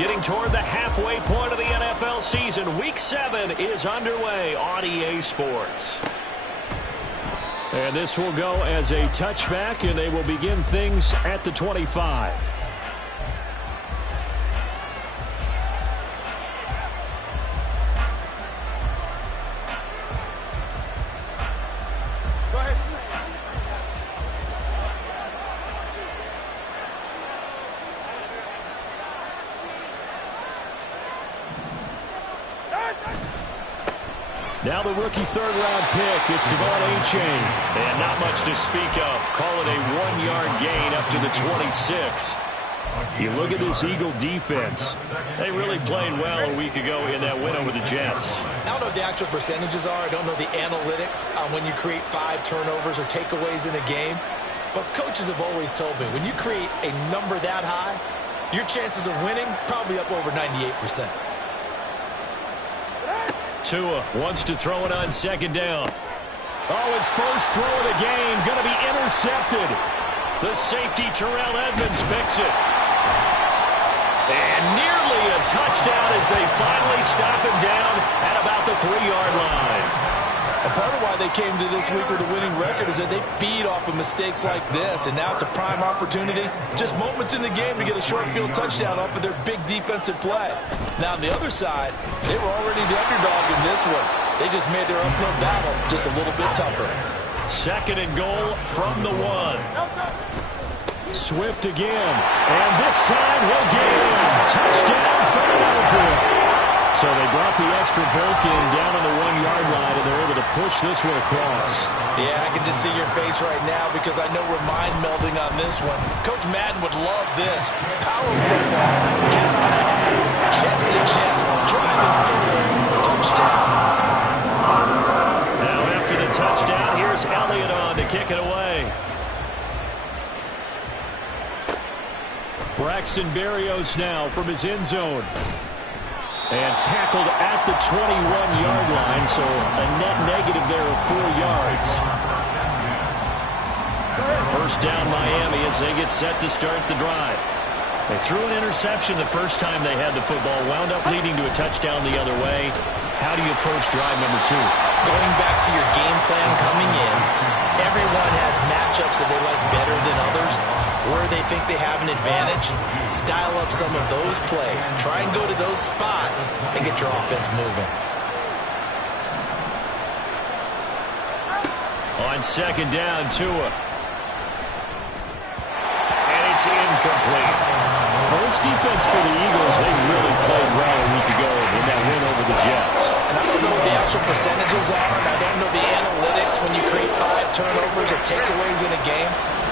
Getting toward the halfway point of the NFL season. Week 7 is underway on EA Sports. And this will go as a touchback, and they will begin things at the 25. Now the rookie third-round pick, it's Devon Achane. And not much to speak of. Call it a 1-yard gain up to the 26. You look at this Eagle defense. They really played well a week ago in that win over the Jets. I don't know what the actual percentages are. I don't know the analytics on when you create 5 turnovers or takeaways in a game. But coaches have always told me, when you create a number that high, your chances of winning probably up over 98%. Tua wants to throw it on second down. Oh, his first throw of the game going to be intercepted. The safety, Terrell Edmonds, picks it. And nearly a touchdown as they finally stop him down at about the 3-yard line. And part of why they came to this week with a winning record is that they feed off of mistakes like this, and now it's a prime opportunity. Just moments in the game to get a short field touchdown off of their big defensive play. Now on the other side, they were already the underdog in this one. They just made their uphill battle just a little bit tougher. Second and goal from the 1. Swift again, and this time he'll get in. Touchdown, Philadelphia. So they brought the extra break in down on the 1-yard line, and they're able to push this one across. Yeah, I can just see your face right now because I know we're mind melding on this one. Coach Madden would love this. Power football, head on head, chest to chest, driving through, touchdown. Now after the touchdown, here's Elliott on to kick it away. Braxton Berrios now from his end zone. And tackled at the 21-yard line, so a net negative there of 4 yards. First down Miami as they get set to start the drive. They threw an interception the first time they had the football, wound up leading to a touchdown the other way. How do you approach drive number 2? Going back to your game plan coming in, everyone has matchups that they like better than others, where they think they have an advantage. Dial up some of those plays. Try and go to those spots and get your offense moving. On second down, Tua. And it's incomplete. Well, this defense for the Eagles, they really played well a week ago in that win over the Jets. And I don't know what the actual percentages are, and I don't know the analytics when you create 5 turnovers or takeaways in a game.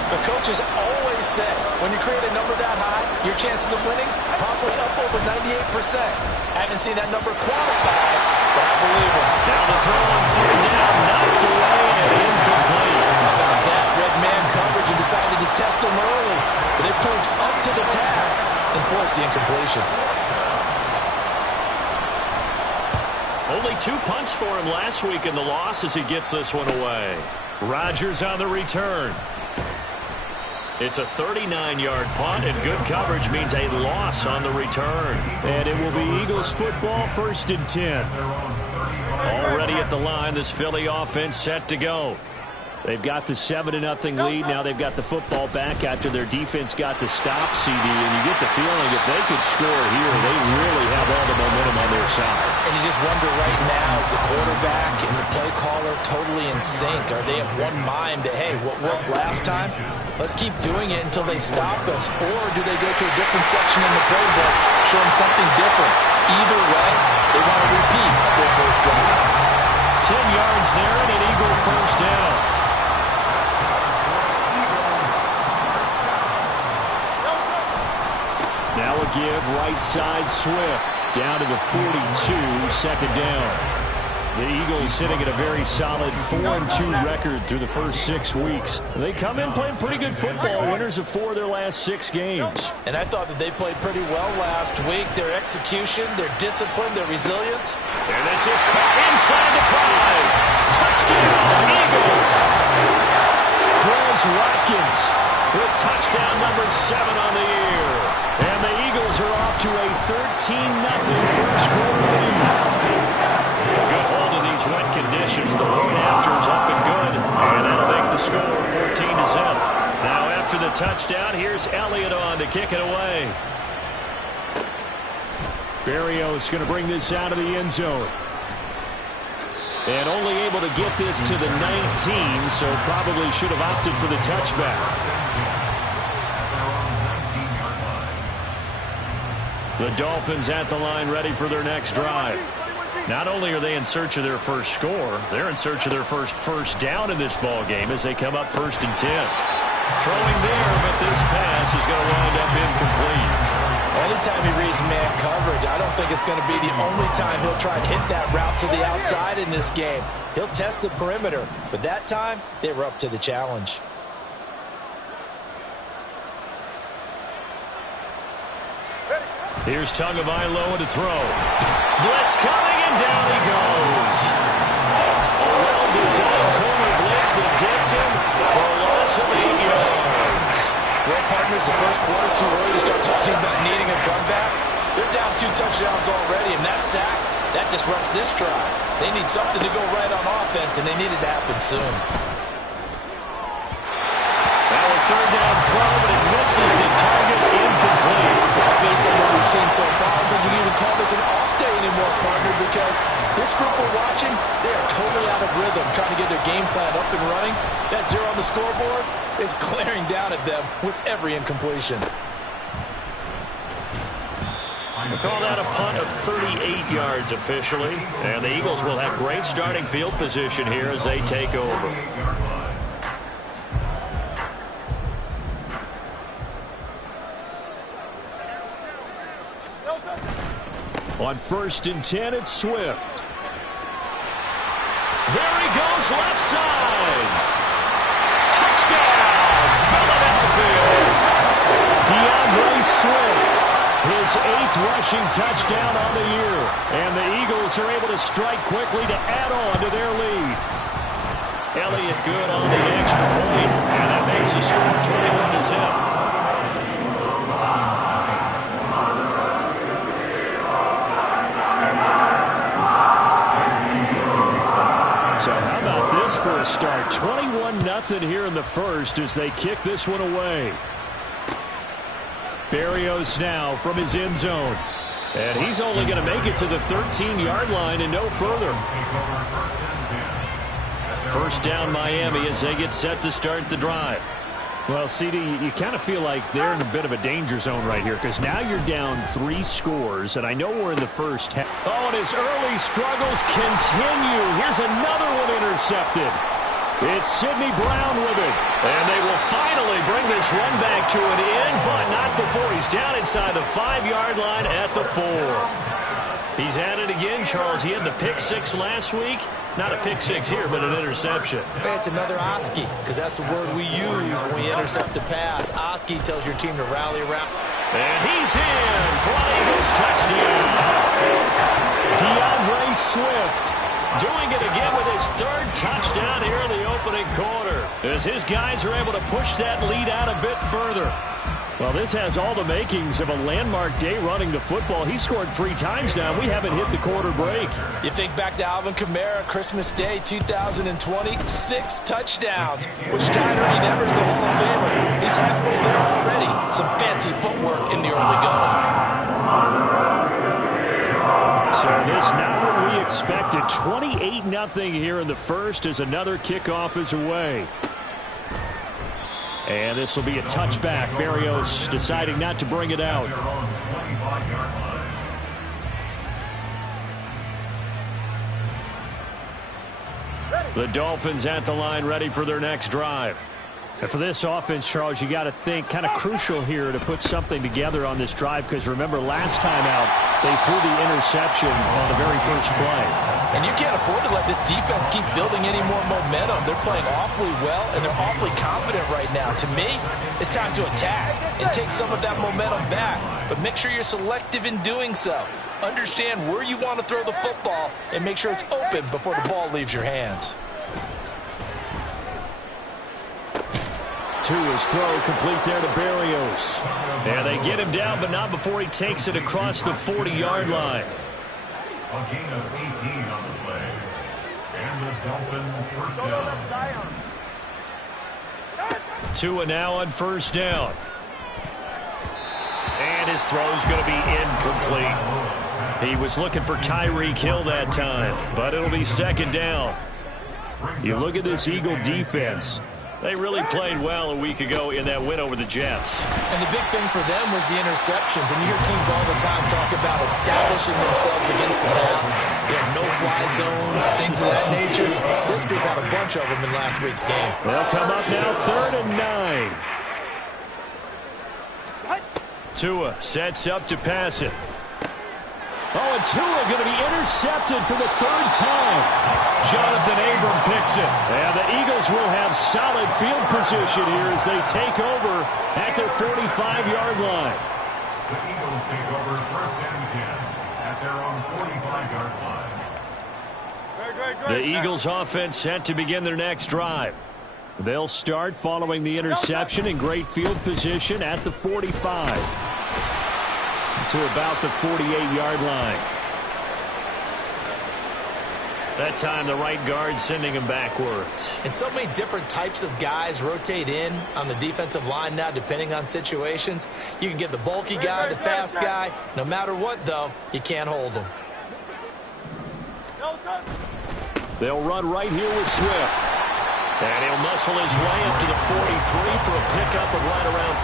But coaches always say, when you create a number that high, your chances of winning probably up over 98%. I haven't seen that number quantified, but I believe it. Now the throw on third down, knocked away and incomplete. How about that? Red man coverage and decided to test them early. But they proved up to the task and forced the incompletion. Only 2 punts for him last week in the loss as he gets this one away. Rodgers on the return. It's a 39-yard punt, and good coverage means a loss on the return. And it will be Eagles football, 1st and 10. Already at the line, this Philly offense set to go. They've got the 7-0 lead. Now they've got the football back after their defense got the stop, CD. And you get the feeling if they could score here, they really have all the momentum on their side. And you just wonder right now, is the quarterback and the play caller totally in sync? Are they of one mind that, hey, what worked last time? Let's keep doing it until they stop us. Or do they go to a different section in the playbook, show them something different? Either way, they want to repeat their first drive. 10 yards there and an Eagle first down. Now a give, right side Swift. Down to the 42, second down. The Eagles sitting at a very solid 4-2 record through the first 6 weeks. They come in playing pretty good football, winners of 4 of their last 6 games. And I thought that they played pretty well last week. Their execution, their discipline, their resilience. And this is caught inside the 5. Touchdown, Eagles. Chris Watkins with touchdown number 7 on the year. And the Eagles are off to a first quarter lead. Good hold of these wet conditions. The point after is up and good. And that'll make the score 14-0. Now after the touchdown, here's Elliott on to kick it away. Berrios going to bring this out of the end zone. And only able to get this to the 19, so probably should have opted for the touchback. The Dolphins at the line ready for their next drive. Not only are they in search of their first score, they're in search of their first down in this ball game as they come up 1st and 10. Throwing there, but this pass is going to wind up incomplete. Anytime he reads man coverage, I don't think it's going to be the only time he'll try and hit that route to the outside in this game. He'll test the perimeter, but that time, they were up to the challenge. Here's Tagovailoa to throw. Blitz coming, and down he goes. A well-designed corner blitz that gets him for a loss of 8 yards. Well, partners, the first quarter too early to start talking about needing a comeback. They're down 2 touchdowns already, and that sack, that disrupts this drive. They need something to go right on offense, and they need it to happen soon. Now a 3rd down throw, but it misses the target, incomplete. Based on what we've seen so far, I don't think you can even call this an off day anymore, partner, because this group we're watching, they are totally out of rhythm, trying to get their game plan up and running. That 0 on the scoreboard is glaring down at them with every incompletion. We call that a punt of 38 yards officially, and the Eagles will have great starting field position here as they take over. On 1st and 10, it's Swift. There he goes, left side. Touchdown, Philadelphia. DeAndre Swift, his 8th rushing touchdown on the year. And the Eagles are able to strike quickly to add on to their lead. Elliott good on the extra point, and that makes the score 21-0. So how about this for a start? 21-0 here in the first as they kick this one away. Berrios now from his end zone. And he's only going to make it to the 13-yard line and no further. 1st down Miami as they get set to start the drive. Well, CD, you kind of feel like they're in a bit of a danger zone right here because now you're down 3 scores, and I know we're in the first half. Oh, and his early struggles continue. Here's another one intercepted. It's Sidney Brown with it. And they will finally bring this run back to an end, but not before he's down inside the 5-yard line at the 4. He's at it again, Charles. He had the pick 6 last week. Not a pick 6 here, but an interception. Hey, it's another Oski, because that's the word we use when we intercept a pass. Oski tells your team to rally around. And he's in for an Eagles touchdown. DeAndre Swift doing it again with his 3rd touchdown here in the opening quarter, as his guys are able to push that lead out a bit further. Well, this has all the makings of a landmark day running the football. He scored 3 times now. We haven't hit the quarter break. You think back to Alvin Kamara, Christmas Day 2020, 6 touchdowns, which tied Ernie Nevers, the Hall of Famer. He's halfway there already. Some fancy footwork in the early going. So this not what we expected. 28-0 here in the first as another kickoff is away. And this will be a touchback. Berrios deciding not to bring it out. The Dolphins at the line ready for their next drive. And for this offense, Charles, you got to think kind of crucial here to put something together on this drive because remember last time out they threw the interception on the very first play. And you can't afford to let this defense keep building any more momentum. They're playing awfully well, and they're awfully confident right now. To me, it's time to attack and take some of that momentum back. But make sure you're selective in doing so. Understand where you want to throw the football and make sure it's open before the ball leaves your hands. to his throw, complete there to Berrios. And they get him down, but not before he takes it across the 40-yard line. A gain of 18 on the play. And the Dolphins first down. Tua now on first down. And his throw's going to be incomplete. He was looking for Tyreek Hill that time, but it'll be second down. You look at this Eagle defense. They really played well a week ago in that win over the Jets. And the big thing for them was the interceptions. And you hear teams all the time talk about establishing themselves against the pass. No-fly zones, things of that nature. This group had a bunch of them in last week's game. They'll come up now 3rd and 9. Tua sets up to pass it. Oh, and Tua going to be intercepted for the 3rd time. Jonathan Abram picks it. And the Eagles will have solid field position here as they take over at their 45-yard line. The Eagles take over first and 10 at their own 45-yard line. The Eagles offense set to begin their next drive. They'll start following the interception in great field position at the 45 to about the 48-yard line. That time the right guard sending him backwards. And so many different types of guys rotate in on the defensive line now depending on situations. You can get the bulky guy, the fast guy. No matter what, though, you can't hold them. They'll run right here with Swift. And he'll muscle his way up to the 43 for a pickup of right around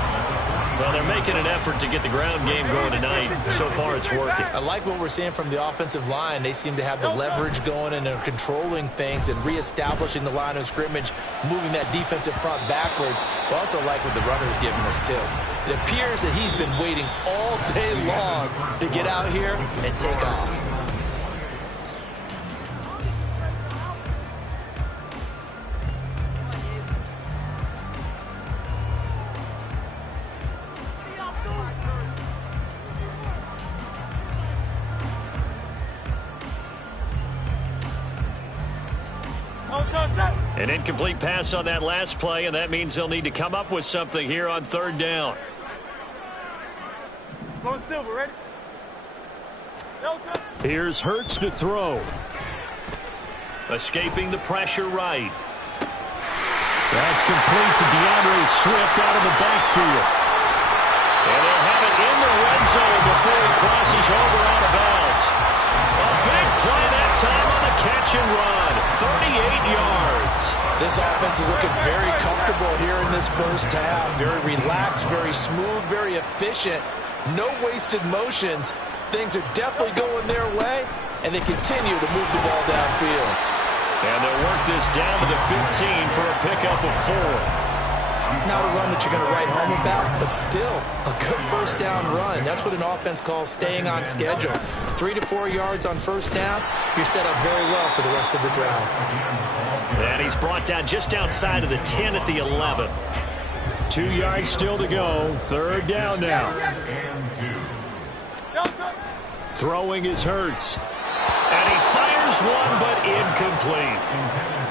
5. Well, they're making an effort to get the ground game going tonight. So far, it's working. I like what we're seeing from the offensive line. They seem to have the leverage going and they're controlling things and reestablishing the line of scrimmage, moving that defensive front backwards. I also like what the runner's giving us, too. It appears that he's been waiting all day long to get out here and take off. An incomplete pass on that last play, and that means they'll need to come up with something here on 3rd down. Here's Hurts to throw. Escaping the pressure right. That's complete to DeAndre Swift out of the backfield. And they'll have it in the red zone before he crosses over out of bounds. A big play that time on the catch and run. 38 yards. This offense is looking very comfortable here in this first half. Very relaxed, very smooth, very efficient. No wasted motions. Things are definitely going their way, and they continue to move the ball downfield. And they'll work this down to the 15 for a pickup of 4. Not a run that you're going to write home about, but still a good first down run. That's what an offense calls staying on schedule. 3 to 4 yards on first down, you're set up very well for the rest of the drive. And he's brought down just outside of the 10 at the 11. 2 yards still to go. 3rd down now. Throwing is Hurts. And he fires one, but incomplete.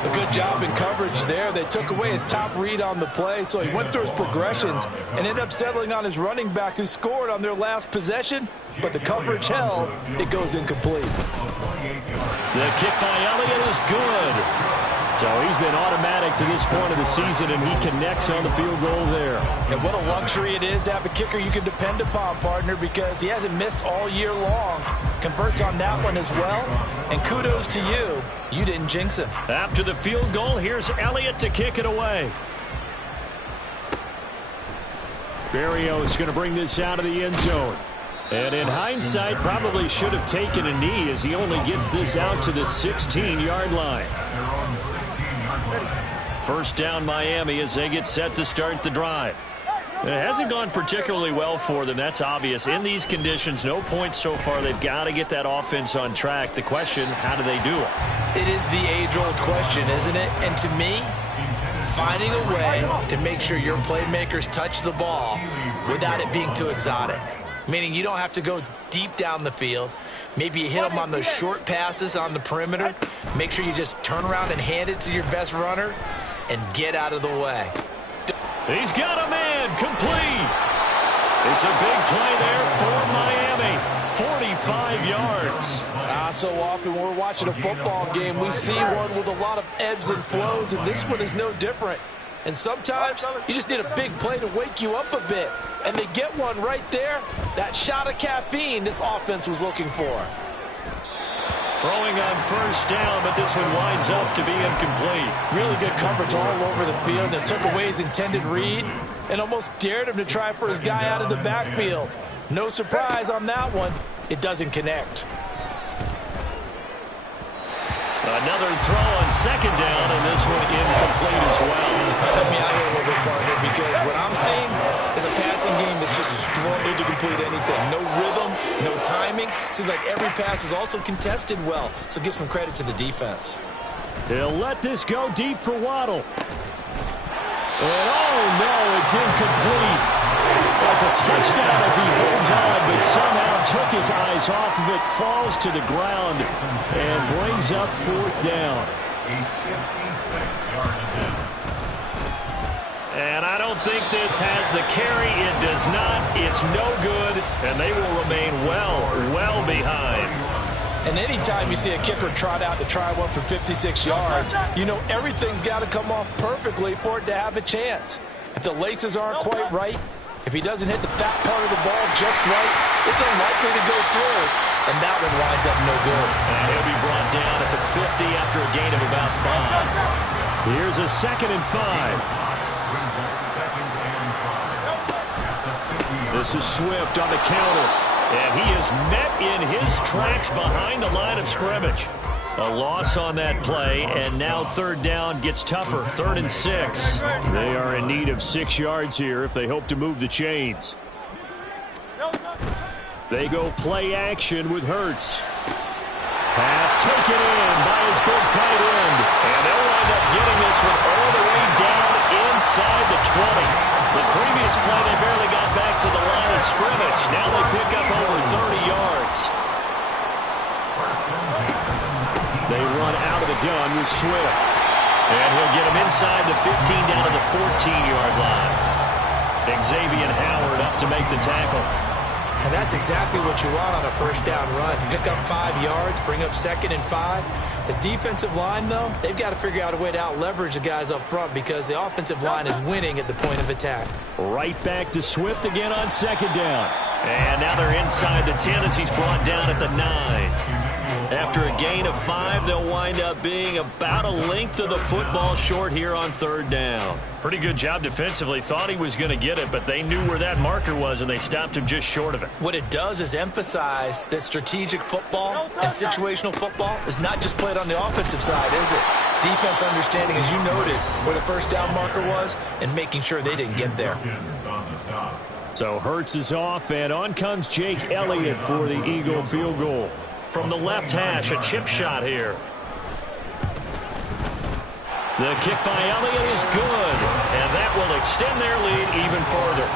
A good job in coverage there. They took away his top read on the play, so he went through his progressions and ended up settling on his running back who scored on their last possession, but the coverage held. It goes incomplete. The kick by Elliott is good. So he's been automatic to this point of the season, and he connects on the field goal there. And what a luxury it is to have a kicker you can depend upon, partner, because he hasn't missed all year long. Converts on that one as well. And kudos to you. You didn't jinx him. After the field goal, here's Elliott to kick it away. Berrios is going to bring this out of the end zone. And in hindsight, probably should have taken a knee as he only gets this out to the 16-yard line. First down Miami as they get set to start the drive. It hasn't gone particularly well for them. That's obvious. In these conditions, no points so far. They've got to get that offense on track. The question, how do they do it? It is the age-old question, isn't it? And to me, finding a way to make sure your playmakers touch the ball without it being too exotic. Meaning you don't have to go deep down the field. Maybe you hit them on those short passes on the perimeter. Make sure you just turn around and hand it to your best runner and get out of the way. He's got a man, complete. It's a big play there for Miami. 45 yards. So often when we're watching a football game, we see one with a lot of ebbs and flows, and this one is no different. And sometimes you just need a big play to wake you up a bit. And they get one right there. That shot of caffeine this offense was looking for. Throwing on first down, but this one winds up to be incomplete. Really good coverage all over the field and took away his intended read and almost dared him to try for his guy out of the backfield. No surprise on that one. It doesn't connect. Another throw on second down, and this one incomplete as well. Help me out here a little bit, partner, because what I'm seeing is a passing game that's just struggled to complete anything. No rhythm, no timing. Seems like every pass is also contested well, so give some credit to the defense. He'll let this go deep for Waddle. And oh no, it's incomplete. That's a touchdown if he holds on, but somehow took his eyes off of it, falls to the ground, and brings up fourth down. And I don't think this has the carry. It does not. It's no good, and they will remain well behind. And anytime you see a kicker trot out to try one for 56 yards, you know everything's got to come off perfectly for it to have a chance. If the laces aren't quite right, if he doesn't hit the fat part of the ball just right, it's unlikely to go through, and that one winds up no good. And he'll be brought down at the 50 after a gain of about 5. Here's a 2nd and 5. This is Swift on the counter. And he is met in his tracks behind the line of scrimmage. A loss on that play, and now third down gets tougher. 3rd and 6. They are in need of 6 yards here if they hope to move the chains. They go play action with Hurts. Pass taken in by his big tight end. And they'll wind up getting this one all the way down inside the 20. The previous play, they barely got back to the line of scrimmage. Now they pick up over 30 yards. They run out of the gun with Swift. And he'll get him inside the 15 down to the 14-yard line. Xavier Howard up to make the tackle. And that's exactly what you want on a first down run. Pick up 5 yards, bring up 2nd and 5. The defensive line, though, they've got to figure out a way to out-leverage the guys up front because the offensive line is winning at the point of attack. Right back to Swift again on 2nd down. And now they're inside the 10 as he's brought down at the 9. After a gain of 5, they'll wind up being about a length of the football short here on 3rd down. Pretty good job defensively. Thought he was going to get it, but they knew where that marker was, and they stopped him just short of it. What it does is emphasize that strategic football and situational football is not just played on the offensive side, is it? Defense understanding, as you noted, where the first down marker was and making sure they didn't get there. So Hurts is off, and on comes Jake Elliott for the Eagle field goal. From the left hash, a chip shot here. The kick by Elliott is good, and that will extend their lead even further.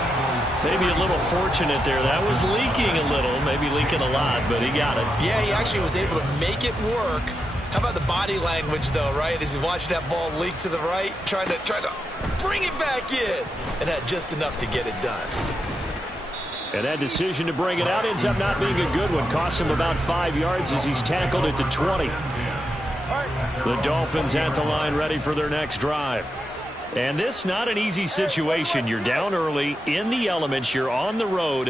Maybe a little fortunate there. That was leaking a little, maybe leaking a lot, but he got it. Yeah, he actually was able to make it work. How about the body language, though, right? As he watched that ball leak to the right, trying to bring it back in, and had just enough to get it done. And that decision to bring it out ends up not being a good one. Costs him about 5 yards as he's tackled at the 20. The Dolphins at the line ready for their next drive. And this not an easy situation. You're down early, in the elements, you're on the road.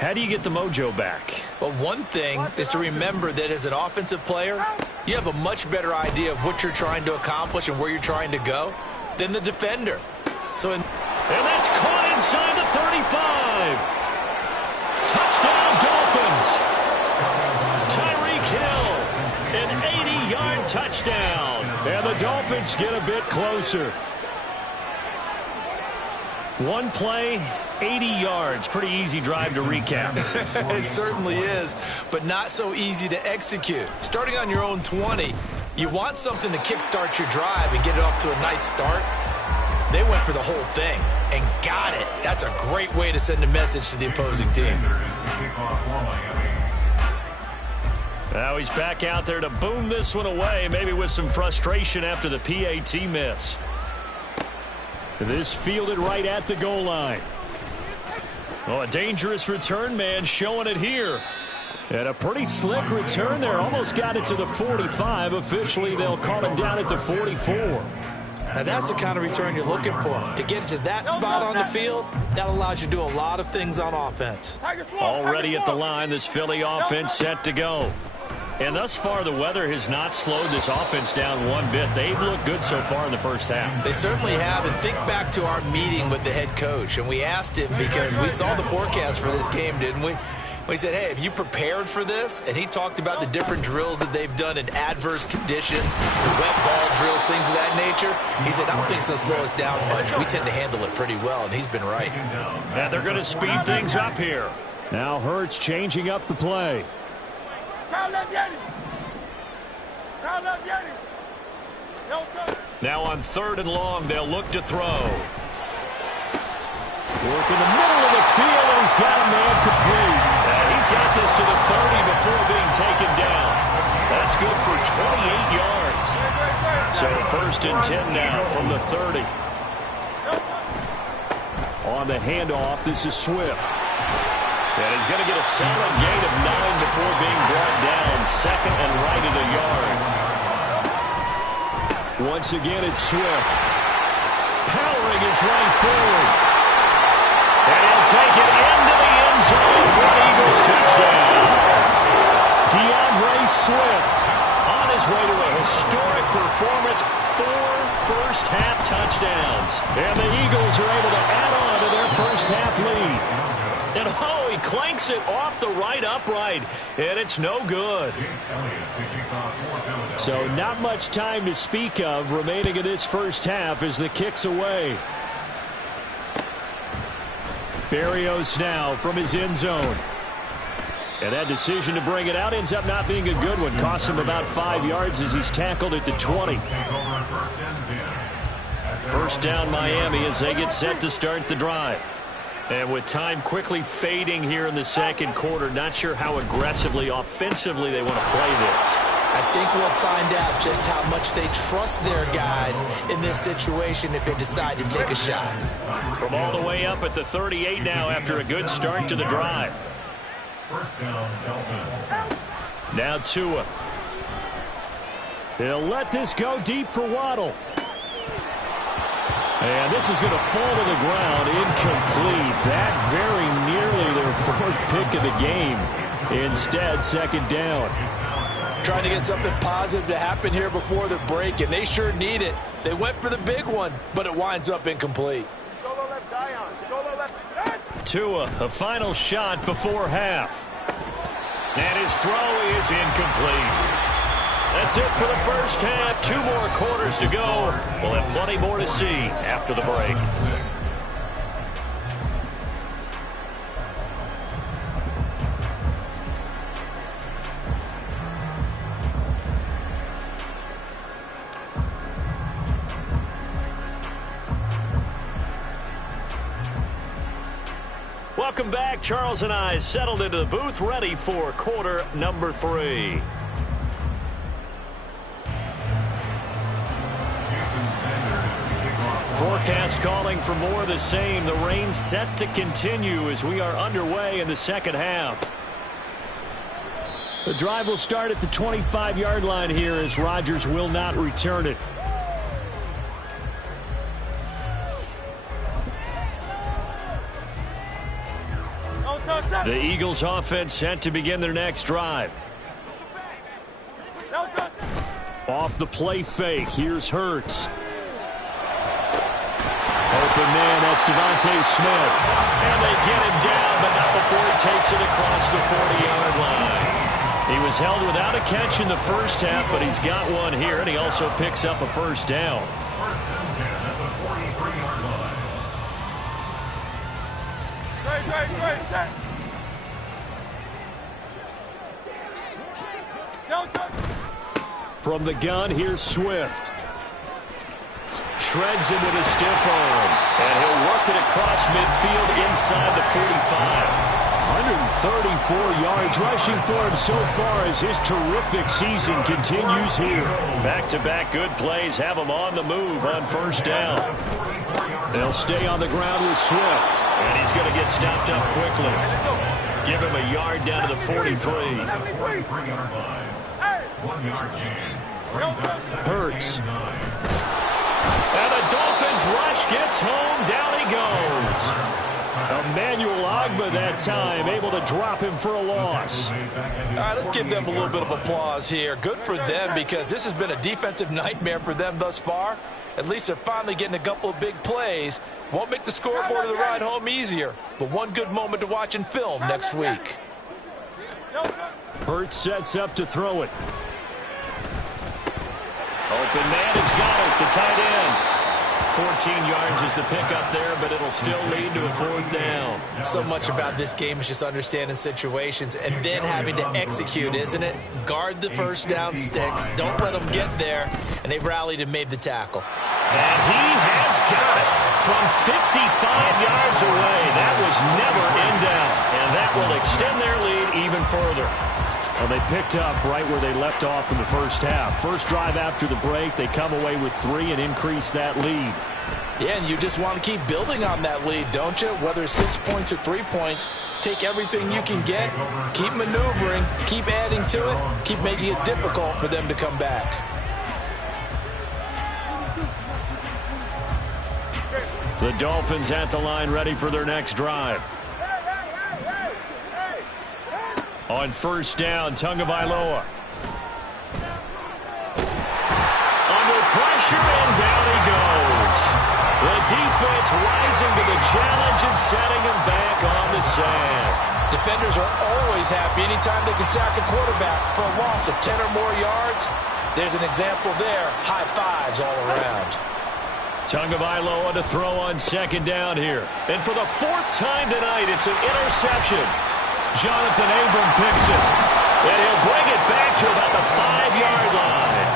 How do you get the mojo back? Well, one thing is to remember that as an offensive player, you have a much better idea of what you're trying to accomplish and where you're trying to go than the defender. And that's caught inside the 35. Touchdown, Dolphins. Tyreek Hill, an 80-yard touchdown. And the Dolphins get a bit closer. One play, 80 yards. Pretty easy drive to recap. It certainly is, but not so easy to execute. Starting on your own 20, you want something to kickstart your drive and get it off to a nice start. They went for the whole thing and got it. That's a great way to send a message to the opposing team. Now he's back out there to boom this one away, maybe with some frustration after the PAT miss. This fielded right at the goal line. Oh, a dangerous return man showing it here. And a pretty slick return there. Almost got it to the 45. Officially, they'll call it down at the 44. Now, that's the kind of return you're looking for. To get to that spot on the field, that allows you to do a lot of things on offense. Already at the line, this Philly offense set to go. And thus far, the weather has not slowed this offense down one bit. They've looked good so far in the first half. They certainly have. And think back to our meeting with the head coach. And we asked him, because we saw the forecast for this game, didn't we? We said, hey, have you prepared for this? And he talked about the different drills that they've done in adverse conditions, the wet ball drills, things of that nature. He said, I don't think it's going to slow us down much. We tend to handle it pretty well, and he's been right. Yeah, they're going to speed things up here. Now Hurts changing up the play. Now on 3rd and long, they'll look to throw. Work in the middle of the field, and he's got a man complete. He's got this to the 30 before being taken down. That's good for 28 yards. So 1st and 10 now from the 30. On the handoff, this is Swift. And he's going to get a solid gain of 9 before being brought down. 2nd and right at a yard. Once again, it's Swift. Powering his way forward. And he'll take it into the end zone for an Eagles touchdown. DeAndre Swift on his way to a historic performance. 4 first-half touchdowns. And the Eagles are able to add on to their first-half lead. And he clanks it off the right upright, and it's no good. So not much time to speak of remaining in this first half as the kick's away. Berrios now from his end zone. And that decision to bring it out ends up not being a good one. Costs him about 5 yards as he's tackled at the 20. First down Miami as they get set to start the drive. And with time quickly fading here in the second quarter, not sure how aggressively, offensively they want to play this. I think we'll find out just how much they trust their guys in this situation if they decide to take a shot. From all the way up at the 38 now after a good start to the drive. First down, Dolphins. Now Tua. He'll let this go deep for Waddle. And this is going to fall to the ground, incomplete. That very nearly their 4th pick of the game. Instead, 2nd down. Trying to get something positive to happen here before the break, and they sure need it. They went for the big one, but it winds up incomplete. Tua, a final shot before half. And his throw is incomplete. That's it for the first half. 2 more quarters to go. We'll have plenty more to see after the break. Welcome back. Charles and I settled into the booth, ready for quarter number 3. Forecast calling for more of the same. The rain set to continue as we are underway in the second half. The drive will start at the 25-yard line here as Rodgers will not return it. The Eagles offense set to begin their next drive. Off the play fake, here's Hurts. Open man, that's Devontae Smith. And they get him down, but not before he takes it across the 40-yard line. He was held without a catch in the first half, but he's got one here, and he also picks up a first down. First and 10 at the 43-yard line. From the gun, here's Swift. Shreds him with a stiff arm. And he'll work it across midfield inside the 45. 134 yards rushing for him so far as his terrific season continues here. Back-to-back good plays have him on the move on first down. They'll stay on the ground with Swift. And he's going to get stopped up quickly. Give him a yard down to the 43. 43-yard line. 1 yard gain. Hurts. And the Dolphins rush gets home. Down he goes. Emmanuel Ogbah that time, able to drop him for a loss. All right, let's give them a little bit of applause here. Good for them, because this has been a defensive nightmare for them thus far. At least they're finally getting a couple of big plays. Won't make the scoreboard of the ride home easier, but one good moment to watch in film next week. Hurts sets up to throw it. Open man has got it, the tight end. 14 yards is the pickup there, but it'll still lead to a 4th down. So much about this game is just understanding situations and then having to execute, isn't it? Guard the first down sticks. Don't let them get there. And they rallied and made the tackle. And he has got it from 55 yards away. That was never in doubt. And that will extend their lead even further. Well, they picked up right where they left off in the first half. First drive after the break, they come away with 3 and increase that lead. Yeah, and you just want to keep building on that lead, don't you? Whether it's 6 points or 3 points, take everything you can get, keep maneuvering, keep adding to it, keep making it difficult for them to come back. The Dolphins at the line, ready for their next drive. On first down, Tagovailoa. Under pressure, and down he goes. The defense rising to the challenge and setting him back on the sand. Defenders are always happy anytime they can sack a quarterback for a loss of 10 or more yards. There's an example there. High fives all around. Tagovailoa to throw on second down here. And for the 4th time tonight, it's an interception. Jonathan Abram picks it. And he'll bring it back to about the 5-yard line.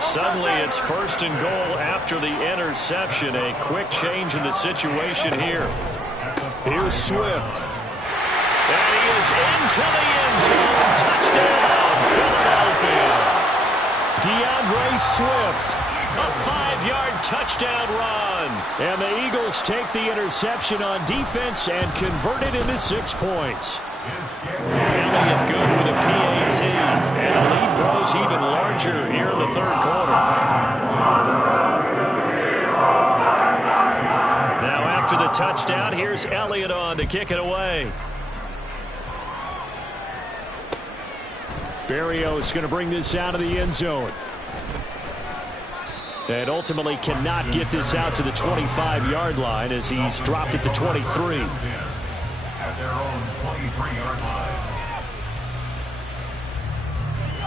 Suddenly it's 1st and goal after the interception. A quick change in the situation here. Here's Swift. And he is into the end zone. Touchdown, Philadelphia. DeAndre Swift. A 5-yard touchdown run. And the Eagles take the interception on defense and convert it into 6 points. Elliott good with a PAT. And the lead grows even larger here in the 3rd quarter. Now after the touchdown, here's Elliott on to kick it away. Berrios going to bring this out of the end zone. And ultimately cannot get this out to the 25-yard line as he's dropped it to 23. At their own 23-yard line.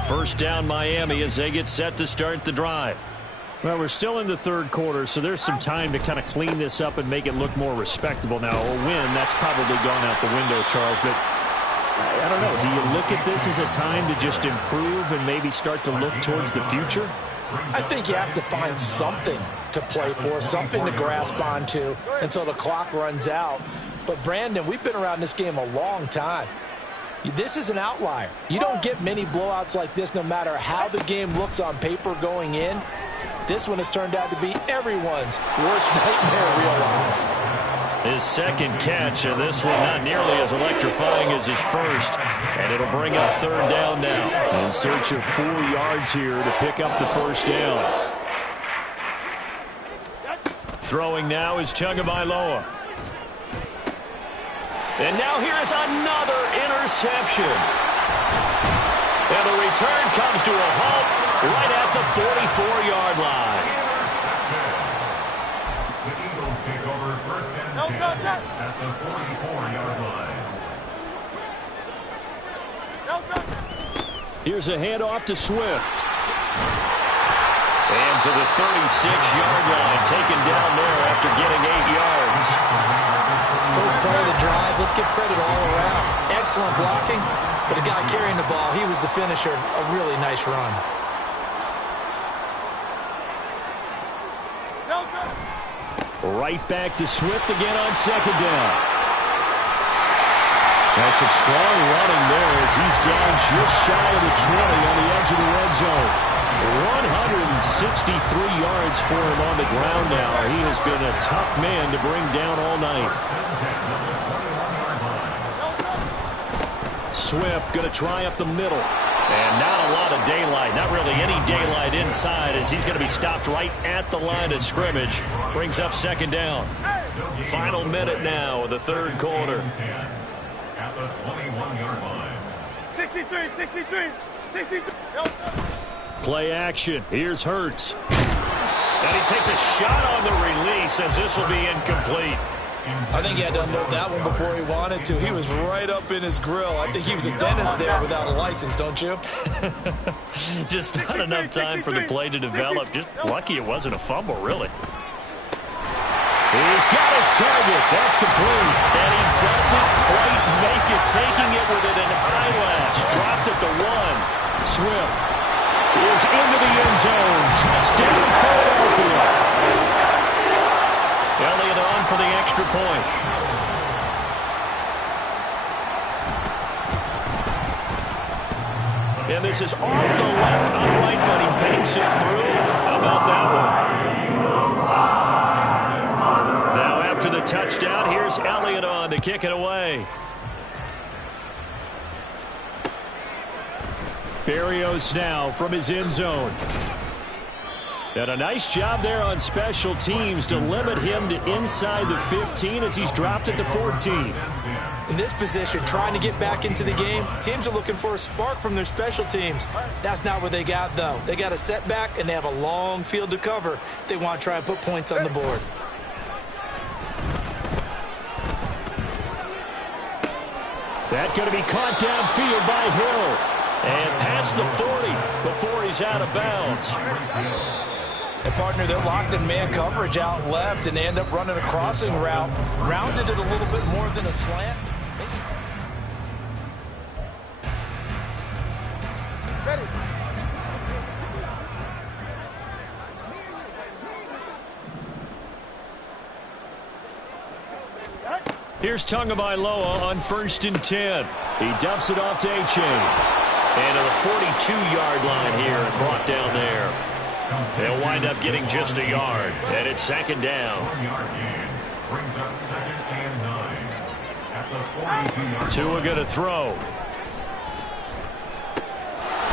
First down Miami as they get set to start the drive. Well, we're still in the 3rd quarter, so there's some time to kind of clean this up and make it look more respectable. Now, a win, that's probably gone out the window, Charles, but I don't know. Do you look at this as a time to just improve and maybe start to look towards the future? I think you have to find something to play for, something to grasp onto until the clock runs out. But, Brandon, we've been around this game a long time. This is an outlier. You don't get many blowouts like this no matter how the game looks on paper going in. This one has turned out to be everyone's worst nightmare realized. His 2nd catch, and this one not nearly as electrifying as his first. And it'll bring up 3rd down now. In search of 4 yards here to pick up the 1st down. Throwing now is Tagovailoa. And now here's another interception. And the return comes to a halt right at the 44-yard line. The Eagles take over 1st and 10 at the 44-yard line. Here's a handoff to Swift. And to the 36-yard line, taken down there after getting 8 yards. First play of the drive, let's give credit all around. Excellent blocking, but the guy carrying the ball, he was the finisher. A really nice run. Right back to Swift again on 2nd down. That's some strong running there as he's down just shy of the 20 on the edge of the red zone. 163 yards for him on the ground now. He has been a tough man to bring down all night. Swift going to try up the middle. And not a lot of daylight. Not really any daylight inside as he's going to be stopped right at the line of scrimmage. Brings up second down. Final minute now of the third quarter. At the 21-yard line. 63. Play action. Here's Hurts. And he takes a shot on the release as this will be incomplete. I think he had to unload that one before he wanted to. He was right up in his grill. I think he was a dentist there without a license, don't you? Just not enough time for the play to develop. Just lucky it wasn't a fumble, really. He's got his target. That's complete. And he doesn't quite make it, taking it with an eyelash. Dropped at the 1. Swift is into the end zone. Touchdown, Philadelphia. Elliott on for the extra point. And this is off the left upright, but he banks it through. How about that one? Now after the touchdown, here's Elliott on to kick it away. Berrios now from his end zone. And a nice job there on special teams to limit him to inside the 15 as he's dropped it to 14. In this position, trying to get back into the game, teams are looking for a spark from their special teams. That's not what they got, though. They got a setback, and they have a long field to cover if they want to try and put points on the board. That's going to be caught downfield by Hill. And past the 40 before he's out of bounds. And, partner, they're locked in man coverage out left, and they end up running a crossing route. Rounded it a little bit more than a slant. Ready. Here's Tagovailoa on 1st and 10. He dumps it off to A-Chain. And to the 42-yard line here and brought down there. They'll wind up getting just a yard. And it's second down. 1-yard gain brings up 2nd and 9. At the 42-yard Tua going to throw.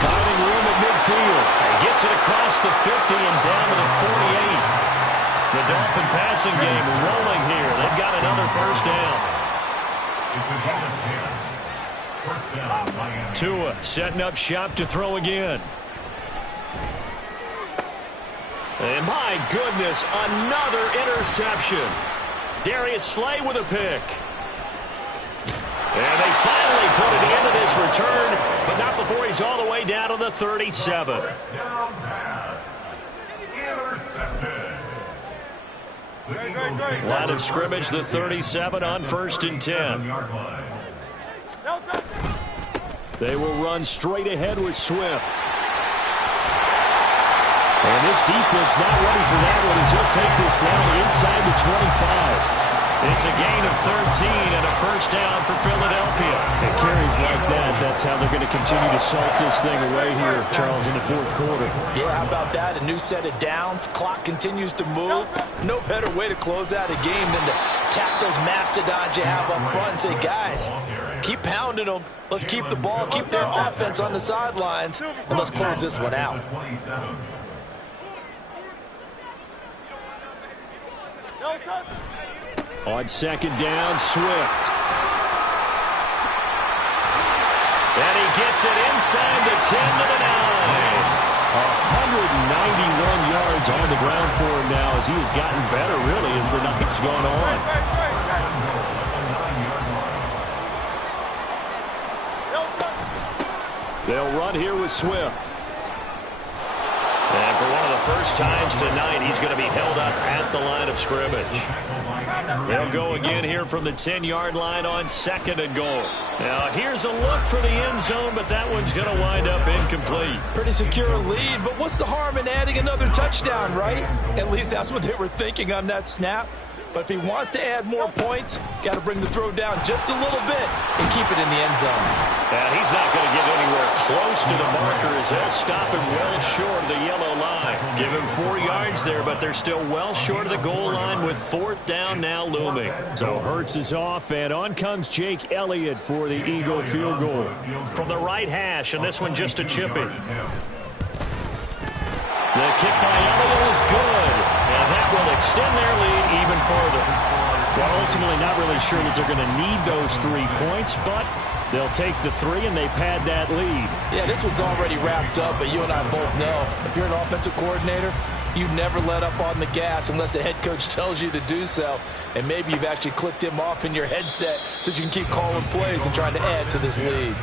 Finding room at midfield. He gets it across the 50 and down to the 48. The Dolphin passing game rolling here. They've got another first down. It's a gain of 10. First down, Miami. Tua setting up shop to throw again. And my goodness, another interception. Darius Slay with a pick. And they finally put an end to this return, but not before he's all the way down to the 37. First down pass. Intercepted. The Eagles take Line over of scrimmage, the 37 on 1st and 10. 7-yard line. They will run straight ahead with Swift. And this defense not ready for that one as he'll take this down inside the 25. It's a gain of 13 and a first down for Philadelphia. And carries like that, that's how they're going to continue to salt this thing away here, Charles, in the 4th quarter. Yeah, how about that? A new set of downs. Clock continues to move. No better way to close out a game than to tap those mastodons you have up front and say, guys, keep pounding them. Let's keep the ball, keep their offense on the sidelines, and let's close this one out. On 2nd down, Swift. And he gets it inside the 10 to the 9. 191 yards on the ground for him now as he has gotten better, really, as the night's gone on. They'll run here with Swift. And for one of the first times tonight, he's going to be held up at the line of scrimmage. They'll go again here from the 10-yard line on 2nd and goal. Now, here's a look for the end zone, but that one's going to wind up incomplete. Pretty secure lead, but what's the harm in adding another touchdown, right? At least that's what they were thinking on that snap. But if he wants to add more points, got to bring the throw down just a little bit and keep it in the end zone. And he's not going to get anywhere close to the marker as they'll stop him well short of the yellow line. Give him 4 yards there, but they're still well short of the goal line with 4th down now looming. So Hurts is off, and on comes Jake Elliott for the Eagle field goal. From the right hash, and this one just a chippy. The kick by Elliott is good, and that will extend their lead even further. Well, ultimately not really sure that they're going to need those 3 points, but they'll take the 3 and they pad that lead. Yeah, this one's already wrapped up, but you and I both know if you're an offensive coordinator, you never let up on the gas unless the head coach tells you to do so. And maybe you've actually clicked him off in your headset so you can keep calling plays and trying to add to this lead.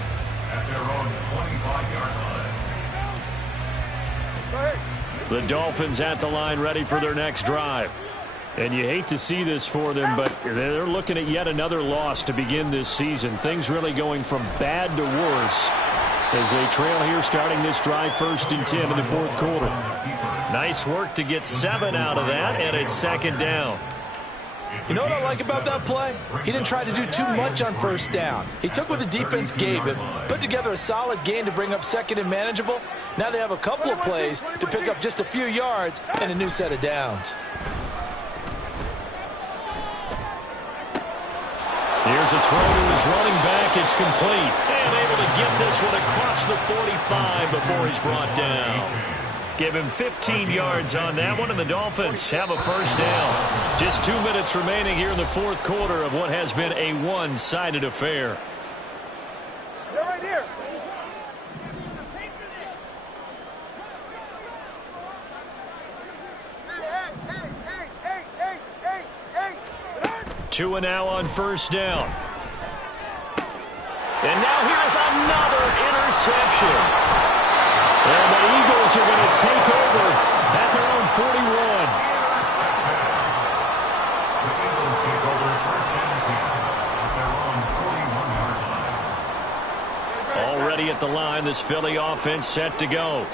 At their own 25-yard line. The Dolphins at the line ready for their next drive. And you hate to see this for them, but they're looking at yet another loss to begin this season. Things really going from bad to worse as they trail here starting this drive 1st and 10 in the 4th quarter. Nice work to get 7 out of that, and it's 2nd down. You know what I like about that play? He didn't try to do too much on 1st down. He took what the defense gave him, put together a solid game to bring up 2nd and manageable. Now they have a couple of plays to pick up just a few yards and a new set of downs. Here's a throw to his running back. It's complete. And able to get this one across the 45 before he's brought down. Give him 15 yards on that one, and the Dolphins have a 1st down. Just 2 minutes remaining here in the 4th quarter of what has been a one-sided affair. They're right here. Two and now on 1st down. And now here's another interception. And the Eagles are going to take over at their own 41. The Eagles take over 1st and 10 at their own 41-yard line. Already at the line, this Philly offense set to go.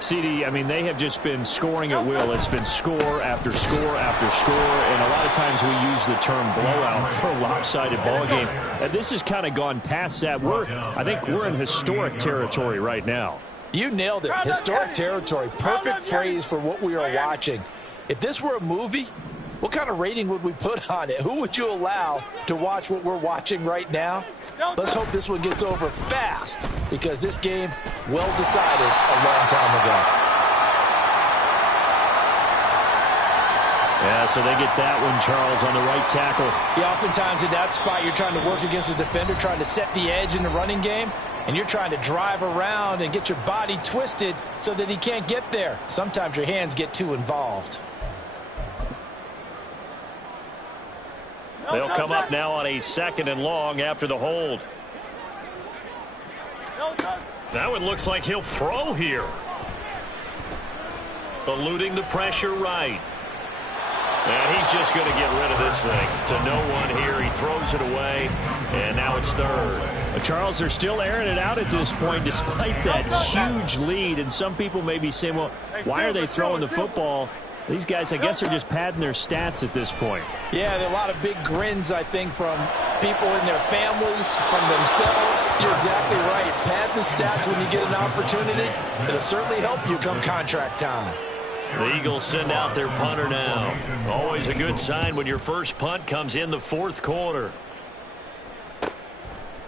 CD, I mean, they have just been scoring at will. It's been score after score after score, and a lot of times we use the term blowout for a lopsided ball game. And this has kind of gone past that. I think we're in historic territory right now. You nailed it. Historic territory. Perfect phrase for what we are watching. If this were a movie, what kind of rating would we put on it? Who would you allow to watch what we're watching right now? Let's hope this one gets over fast, because this game, well decided a long time ago. Yeah, so they get that one, Charles, on the right tackle. Yeah, oftentimes in that spot, you're trying to work against a defender, trying to set the edge in the running game, and you're trying to drive around and get your body twisted so that he can't get there. Sometimes your hands get too involved. They'll come up now on a 2nd and long after the hold. That one looks like he'll throw here. Eluding the pressure right. And he's just going to get rid of this thing. To no one here. He throws it away. And now it's 3rd. Charles, they're still airing it out at this point despite that huge lead. And some people may be saying, well, why are they throwing the football? These guys, I guess, are just padding their stats at this point. Yeah, there are a lot of big grins, I think, from people in their families, from themselves. You're exactly right. Pad the stats when you get an opportunity. It'll certainly help you come contract time. The Eagles send out their punter now. Always a good sign when your first punt comes in the 4th quarter.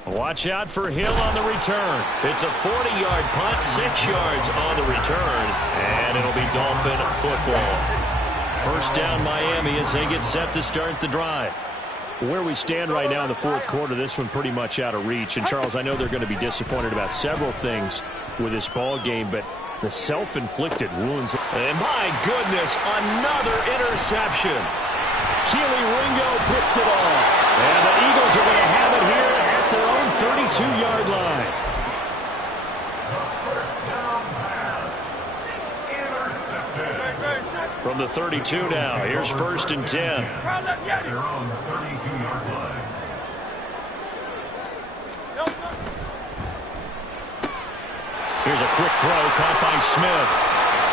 Watch out for Hill on the return. It's a 40-yard punt, 6 yards on the return, and it'll be Dolphin football. 1st down Miami as they get set to start the drive. Where we stand right now in the 4th quarter, this one pretty much out of reach. And, Charles, I know they're going to be disappointed about several things with this ball game, but the self-inflicted wounds. And my goodness, another interception. Keely Ringo picks it off. And the Eagles are going to have it here at their own 32-yard line. First down pass. Intercepted. From the 32 now, here's 1st and 10. At their own 32-yard line. Here's a quick throw caught by Smith.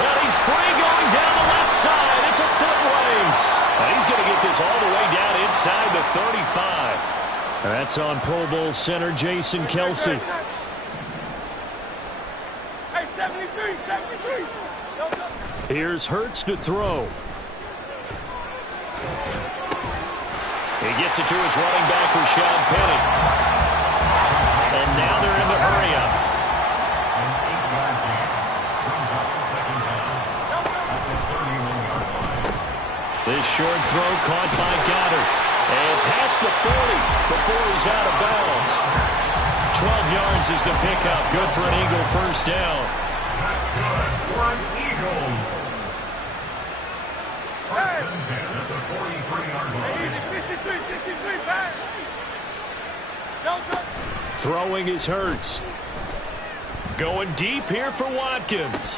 And he's free going down the left side. It's a foot race. And he's going to get this all the way down inside the 35. That's on Pro Bowl center Jason Kelce. Hey, 73, 73. Here's Hurts to throw. He gets it to his running back, Rashad Penny. And now they're in the hurry-up. An 8-yard gain brings up second down at the 31-yard line. This short throw caught by Goddard. And past the 40 before he's out of bounds. 12 yards is the pickup. Good for an Eagle first down. That's good for an Eagles. First and 10 at the 43-yard line. 63, 63, back. Delta. Throwing is Hurts. Going deep here for Watkins.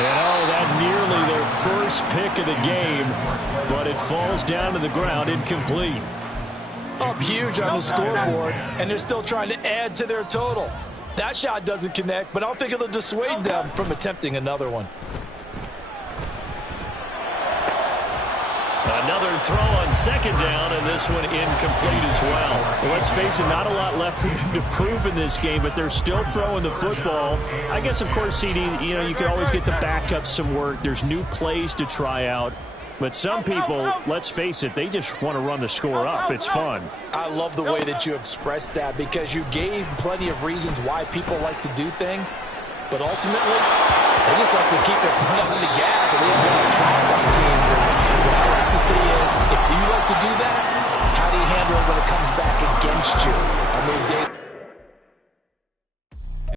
And that nearly their first pick of the game, but it falls down to the ground incomplete. Up huge on the scoreboard, and they're still trying to add to their total. That shot doesn't connect, but I don't think it'll dissuade them from attempting another one. Another throw on second down, and this one incomplete as well. Let's face it, not a lot left for them to prove in this game, but they're still throwing the football. I guess, of course, CD, you can always get the backups some work. There's new plays to try out. But some people, let's face it, they just want to run the score up. It's fun. I love the way that you expressed that because you gave plenty of reasons why people like to do things. But ultimately, they just like to keep their foot on the gas and they just want to try to run teams. And what I like to see is, if you like to do that, how do you handle it when it comes back against you on those days